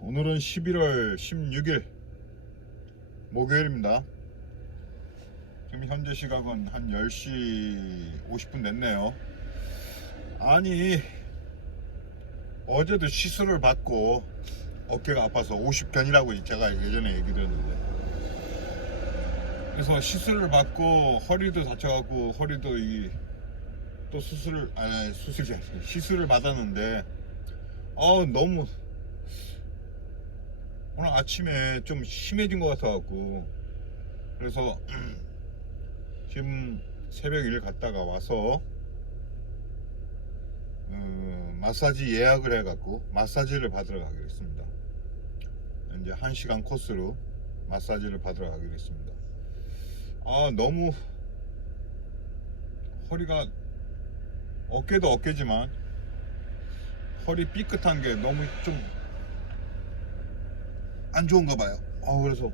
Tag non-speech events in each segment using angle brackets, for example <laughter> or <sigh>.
오늘은 11월 16일 목요일입니다. 지금 현재 시각은 한 10시 50분 됐네요. 아니 어제도 시술을 받고 어깨가 아파서 50견이라고 제가 예전에 얘기 드렸는데 그래서 시술을 받고 허리도 다쳐갖고 허리도 이 또 수술을 아니 수술이 시술을 받았는데 어 너무 오늘 아침에 좀 심해진 것 같아갖고 그래서 <clears throat> 지금 새벽 일 갔다가 와서 어, 마사지 예약을 해갖고 마사지를 받으러 가기로 했습니다. 이제 1시간 코스로 마사지를 받으러 가기로 했습니다. 아 너무 허리가 어깨도 어깨지만 허리 삐끗한 게 너무 좀 안 좋은가 봐요. 어, 그래서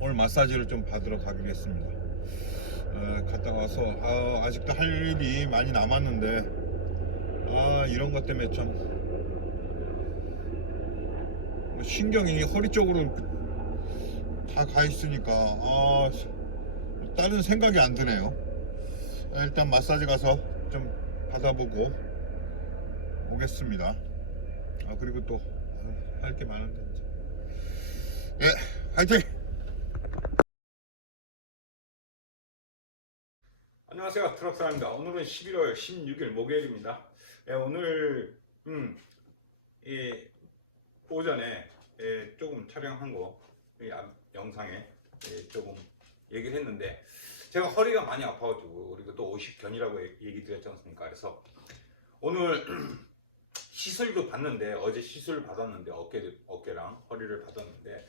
오늘 마사지를 좀 받으러 가기로 했습니다. 어, 갔다 와서 아, 아직도 할 일이 많이 남았는데 아 이런 것 때문에 참 신경이 허리 쪽으로 다 가 있으니까 아 다른 생각이 안 드네요. 일단 마사지 가서 좀 받아보고 오겠습니다. 아 그리고 또 할 게 많은데. 예 화이팅! 안녕하세요 트럭사입니다. 오늘은 11월 16일 목요일입니다. 예, 오늘 음, 이 오전에 예, 조금 촬영한 거이앞 영상에 예, 조금 얘기를 했는데 제가 허리가 많이 아파가지고 그리고 또 50견이라고 얘기 드렸지 않습니까? 그래서 오늘 <clears throat> 시술도 받는데 어제 시술 받았는데 어깨 어깨랑 허리를 받았는데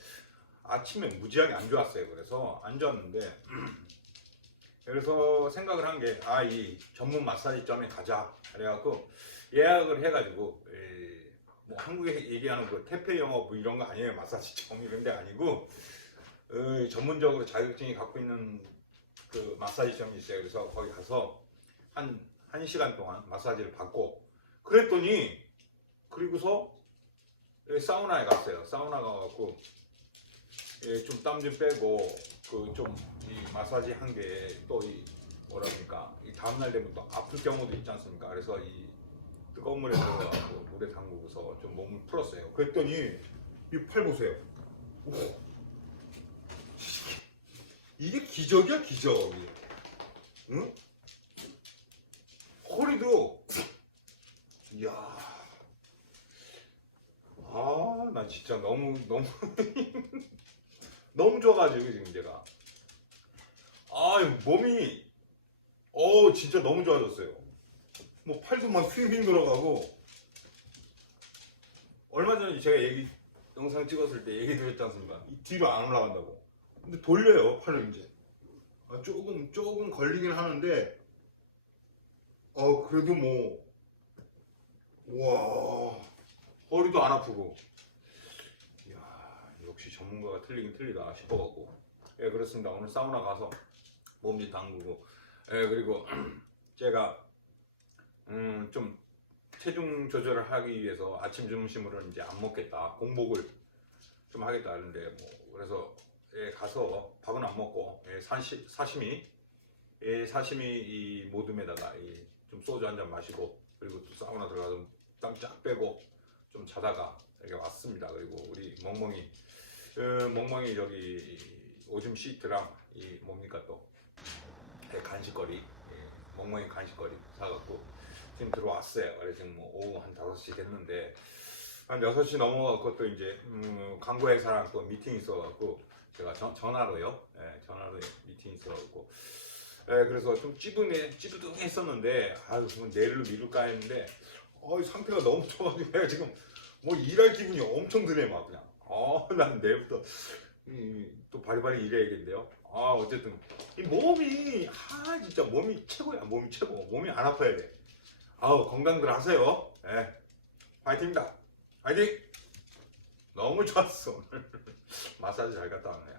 아침에 무지하게 안 좋았어요. 그래서 안 좋았는데 <clears throat> 그래서 생각을 한 게 아 이 전문 마사지점에 가자 그래갖고 예약을 해가지고 에, 뭐 한국에 얘기하는 그 태페 영업 뭐 이런 거 아니에요 마사지점 이런 데 아니고 어, 전문적으로 자격증이 갖고 있는 그 마사지점이 있어요. 그래서 거기 가서 한, 한 시간 동안 마사지를 받고 그랬더니 그리고서 예, 사우나에 갔어요. 사우나 가갖고 예, 좀땀 좀 빼고 그 좀 이 마사지 한 게 또 이 뭐라 그러니까 이 다음날 되면 또 아플 경우도 있지 않습니까? 그래서 이 뜨거운 물에 들어가고 물에 담그고서 좀 몸을 풀었어요. 그랬더니 이 팔 보세요. 오. 이게 기적이야 기적. 응? 허리도 이야. 아, 나 진짜 너무 너무 <laughs> 너무 좋아가지고 지금 제가. 아, 몸이 어 진짜 너무 좋아졌어요. 뭐 팔도 막 휘휘 늘어가고 얼마 전에 제가 얘기 영상 찍었을 때 얘기 드렸지 않습니까? 이 뒤로 안 올라간다고. 근데 돌려요 팔을 이제. 아, 조금 조금 걸리긴 하는데 어 그래도 뭐 와 허리도 안 아프고 역시 전문가가 틀리긴 틀리다 싶어갖고. 예 그렇습니다. 오늘 사우나 가서 몸좀 담그고. 예 그리고 <clears throat> 제가 음 좀 체중 조절을 하기 위해서 아침 점심으로는 이제 안 먹겠다. 공복을 좀 하겠다 하는데 뭐 그래서 예, 가서 밥은 안 먹고 예, 사시, 사시미 예, 사시미 이 모둠에다가 이, 좀 소주 한 잔 마시고 그리고 또 사우나 들어가서 땀 쫙 빼고 좀 자다가 이렇게 왔습니다. 그리고 우리 멍멍이 어, 멍멍이 여기 오줌 시트랑 이 뭡니까 또 예, 간식거리 예, 멍멍이 간식거리 사갖고 지금 들어왔어요. 그래서 지금 뭐 오후 한 5시 됐는데 한 6시 넘어가고 또 이제 음, 광고 회사랑 또 미팅 있어갖고 제가 전, 전화로요. 예, 전화로 미팅 있어갖고 예, 그래서 좀 찌둥해 찌두둥했었는데 아유 그럼 내일로 미룰까 했는데 어 상태가 너무 좋아가지고 <laughs> 지금 뭐 일할 기분이 엄청 드네 막 그냥 <laughs> 어 난 내일부터 이, 또 바리바리 일해야겠는데요. 아 어쨌든 이 몸이 아 진짜 몸이 최고야 몸이 최고 몸이 안 아파야 돼. 아우 건강들 하세요. 예, 화이팅입니다. 화이팅! 너무 좋았어 <laughs> 마사지 잘 갔다 왔네.